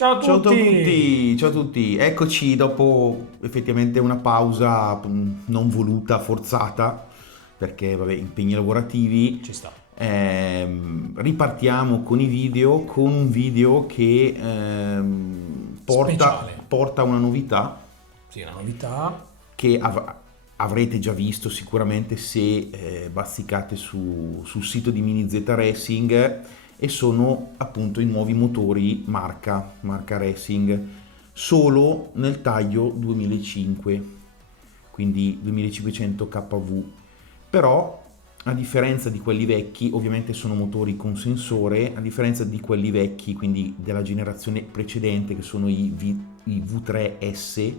Ciao a Ciao a tutti! tutti, ciao a tutti, eccoci dopo effettivamente una pausa non voluta, forzata, perché vabbè, impegni lavorativi. Ci sta. Ripartiamo con i video, con un video che porta, Speciale. porta una novità Sì, la novità. che avrete già visto sicuramente se bazzicate sul sito di Mini Z Racing, e sono appunto i nuovi motori marca Racing, solo nel taglio 2005, quindi 2500 kV. Però a differenza di quelli vecchi, ovviamente sono motori con sensore, a differenza di quelli vecchi, quindi della generazione precedente, che sono i V3S,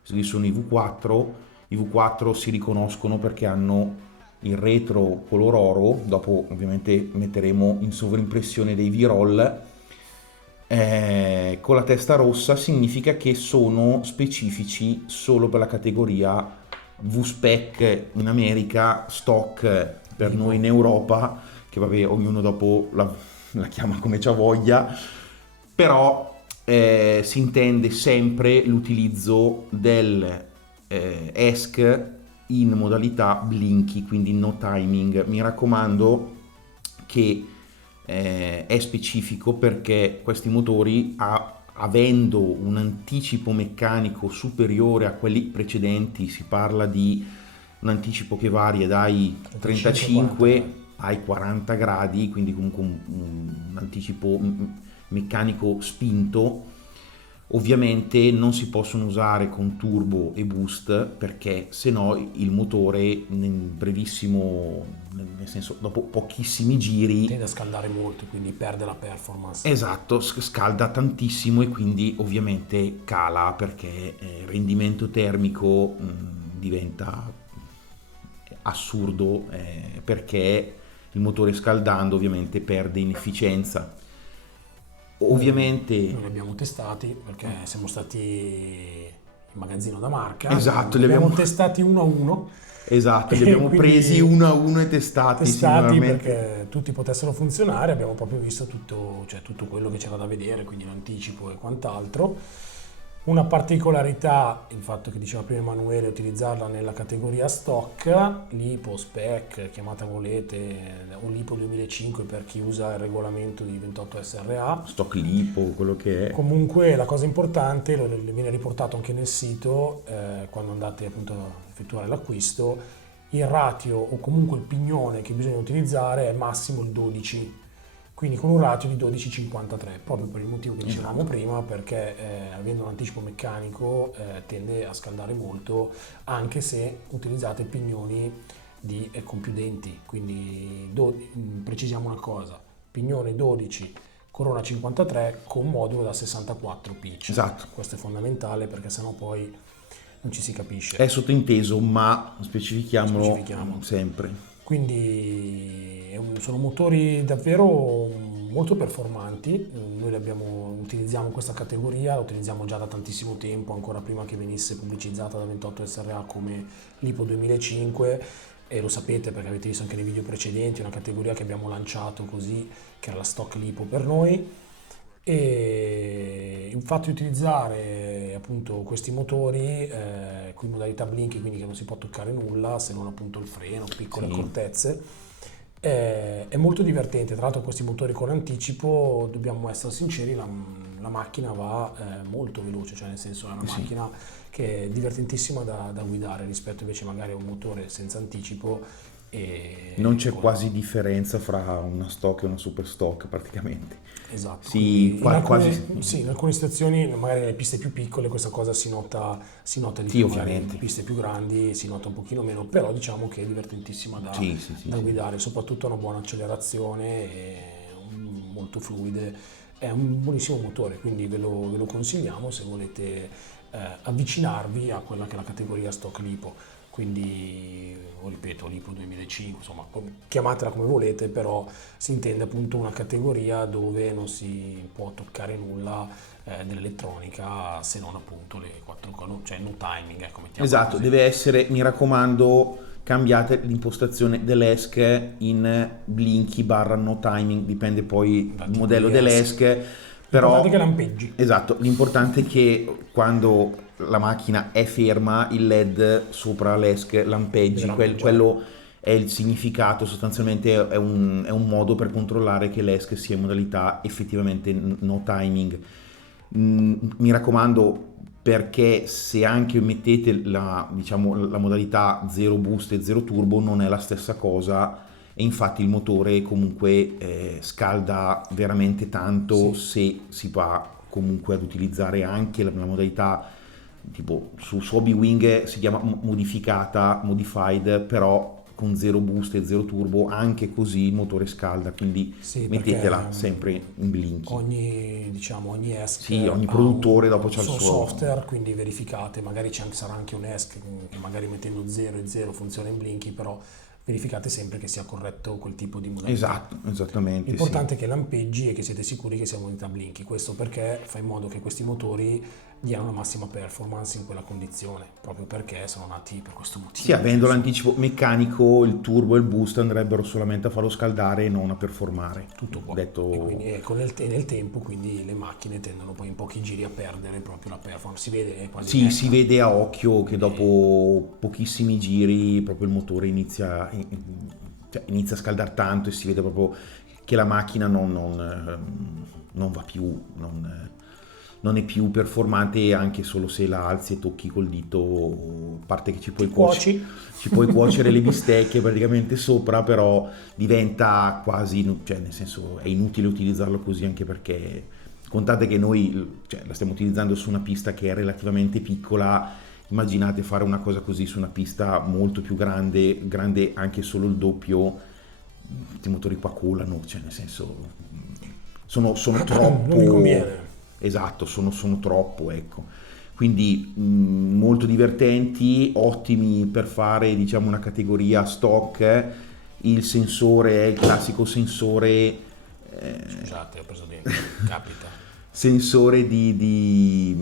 questi sono i V4. I V4 si riconoscono perché hanno il retro color oro, dopo ovviamente metteremo in sovrimpressione dei V-roll, con la testa rossa. Significa che sono specifici solo per la categoria V-Spec in America, stock per noi in Europa, che vabbè ognuno dopo la chiama come c'ha voglia, però si intende sempre l'utilizzo del ESC in modalità blinky, quindi no timing. Mi raccomando che è specifico, perché questi motori, avendo un anticipo meccanico superiore a quelli precedenti, si parla di un anticipo che varia dai 35 ai 40 gradi, quindi comunque un anticipo meccanico spinto. Ovviamente non si possono usare con turbo e boost, perché se no il motore nel brevissimo, nel senso dopo pochissimi giri, Tende a scaldare molto, quindi perde la performance. esatto, scalda tantissimo, e quindi ovviamente cala, perché il rendimento termico diventa assurdo, perché il motore scaldando ovviamente perde in efficienza. Ovviamente, Noi li abbiamo testati perché siamo stati in magazzino da marca. esatto, Li abbiamo testati uno a uno. esatto, li E abbiamo presi quindi uno a uno e testati testati singolarmente. perché tutti potessero funzionare. Abbiamo proprio visto tutto, cioè tutto quello che c'era da vedere, quindi l'anticipo e quant'altro. Una particolarità, il fatto che diceva prima Emanuele, utilizzarla nella categoria stock, LiPo, Spec, chiamata volete, o LiPo 2005 per chi usa il regolamento di 28 SRA. Stock lipo, quello che è. Comunque la cosa importante, viene riportato anche nel sito, quando andate appunto a effettuare l'acquisto, il ratio o comunque il pignone che bisogna utilizzare è massimo il 12, quindi con un ratio di 12,53, proprio per il motivo che dicevamo prima, perché avendo un anticipo meccanico tende a scaldare molto, anche se utilizzate pignoni con più denti. Quindi precisiamo una cosa: pignone 12, corona 53 con modulo da 64 pitch. Esatto. Questo è fondamentale, perché sennò poi non ci si capisce. È sottointeso, ma specifichiamolo Specifichiamo. sempre. Quindi sono motori davvero molto performanti. Noi utilizziamo questa categoria, la utilizziamo già da tantissimo tempo, ancora prima che venisse pubblicizzata da 28 SRA come Lipo 2005, e lo sapete perché avete visto anche nei video precedenti, è una categoria che abbiamo lanciato così, che era la stock Lipo per noi. E il fatto di utilizzare appunto questi motori con modalità blinky, quindi che non si può toccare nulla se non appunto il freno, piccole Sì. accortezze, è molto divertente. Tra l'altro questi motori con anticipo, dobbiamo essere sinceri, la macchina va molto veloce, cioè nel senso è una Sì. macchina che è divertentissima da guidare, rispetto invece magari a un motore senza anticipo. Non c'è Con- quasi differenza fra una stock e una super stock praticamente. Esatto, Sì, quindi in alcune, quasi. sì, in alcune situazioni, magari nelle piste più piccole, questa cosa si nota di Sì, più, magari ovviamente. in piste più grandi si nota un pochino meno, però diciamo che è divertentissima Sì, sì, sì, da sì. guidare, soprattutto una buona accelerazione e molto fluide. È un buonissimo motore, quindi ve lo consigliamo se volete avvicinarvi a quella che è la categoria stock Lipo. Quindi, ripeto, Lipo 2005, insomma, chiamatela come volete, però si intende appunto una categoria dove non si può toccare nulla dell'elettronica, se non appunto le quattro colonne, cioè no timing, ecco, mettiamola Esatto, così. deve essere, mi raccomando, cambiate l'impostazione dell'ESC in blinky barra no timing, dipende poi Da il tipo modello di ESC. dell'ESC, Però, L'importante è che lampeggi. esatto, l'importante è che quando la macchina è ferma, il LED sopra l'ESC lampeggi, Deve lampeggiare. quello è il significato, sostanzialmente è un modo per controllare che l'ESC sia in modalità effettivamente no timing. Mi raccomando, perché se anche mettete diciamo, la modalità 0 boost e 0 turbo non è la stessa cosa, e infatti il motore comunque scalda veramente tanto se si va comunque ad utilizzare anche la modalità tipo su Hobby Wing si chiama modificata, modified, però con 0 boost e 0 turbo anche così il motore scalda, quindi Sì, mettetela perché sempre in blinky. ogni ESC Sì, ogni ha produttore dopo c'ha il suo suo software, quindi verificate, magari sarà anche un ESC che magari mettendo 0 e 0 funziona in blinky, però verificate sempre che sia corretto quel tipo di modalità. Esatto, esattamente. L'importante Sì. è che lampeggi e che siete sicuri che sia modalità blinky, questo perché fa in modo che questi motori diano la massima performance in quella condizione, proprio perché sono nati per questo motivo. Sì, avendo l'anticipo meccanico, il turbo e il boost andrebbero solamente a farlo scaldare e non a performare. Tutto qua. Detto... E quindi nel tempo quindi le macchine tendono poi in pochi giri a perdere proprio la performance, si vede quasi Sì, netta. si vede a occhio che dopo pochissimi giri proprio il motore inizia a scaldare tanto e si vede proprio che la macchina non va più, non è più performante anche solo se la alzi e tocchi col dito, a parte che ci puoi cuocere le bistecche praticamente sopra, però diventa quasi, cioè nel senso è inutile utilizzarlo così, anche perché contate che noi la stiamo utilizzando su una pista che è relativamente piccola. Immaginate fare una cosa così su una pista molto più grande anche solo il doppio, questi motori qua colano, cioè nel senso sono troppo... Non mi conviene. Esatto, sono troppo, ecco. Quindi molto divertenti, ottimi per fare diciamo una categoria stock. Il sensore è il classico sensore... Scusate, ho preso dentro, capita. Sensore di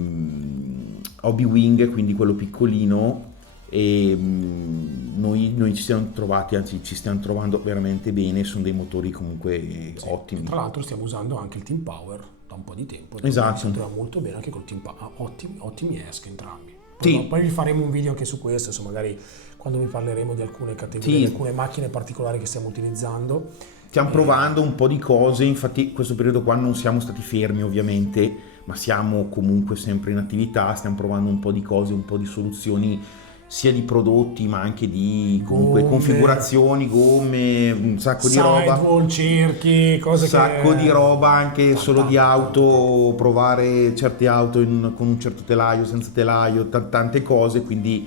Hobby Wing, quindi quello piccolino, e noi ci siamo trovati, anzi ci stiamo trovando veramente bene, sono dei motori comunque ottimi. Tra l'altro stiamo usando anche il Team Power da un po' di tempo, Esatto. si trova molto bene anche col Team Power, ottimi ESC entrambi. Sì. Poi vi faremo un video anche su questo, insomma, magari quando vi parleremo di alcune categorie, di alcune macchine particolari che stiamo utilizzando. Stiamo provando un po' di cose, infatti questo periodo qua non siamo stati fermi ovviamente, ma siamo comunque sempre in attività, stiamo provando un po' di cose, un po' di soluzioni sia di prodotti ma anche di comunque configurazioni, gomme, un sacco di roba. Sidewall, cerchi, cose un sacco di roba anche solo di auto, tanto. provare certe auto con un certo telaio, senza telaio, tante cose, quindi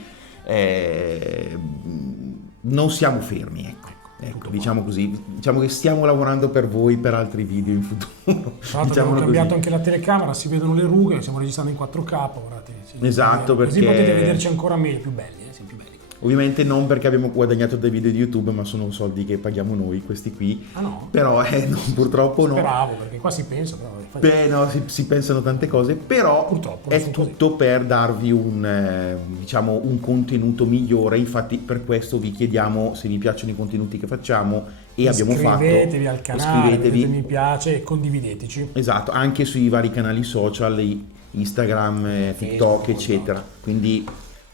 non siamo fermi, ecco, diciamo così, diciamo che stiamo lavorando per voi per altri video in futuro. Tra l'altro abbiamo cambiato anche la telecamera, si vedono le rughe, stiamo registrando in 4K, guardate. Esatto, così perché potete vederci ancora meglio, più belli, più belli. Ovviamente non perché abbiamo guadagnato dai video di YouTube, ma sono soldi che paghiamo noi, questi qui. Ah no? Però no, purtroppo no. Speravo, perché qua si pensa, però... Beh, no, si pensano tante cose, però purtroppo è tutto per darvi diciamo, un contenuto migliore. Infatti per questo vi chiediamo se vi piacciono i contenuti che facciamo e abbiamo fatto. Iscrivetevi al canale, mettete mi piace e condivideteci. Esatto, anche sui vari canali social, Instagram, TikTok, eccetera. Quindi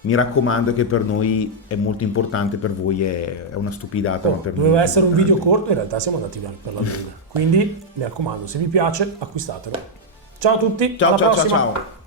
mi raccomando che per noi è molto importante, per voi è una stupidata. Ma per noi doveva essere un video corto, in realtà siamo andati per la lunga. Quindi mi raccomando, se vi piace acquistatelo. Ciao a tutti, ciao alla ciao prossima. ciao ciao.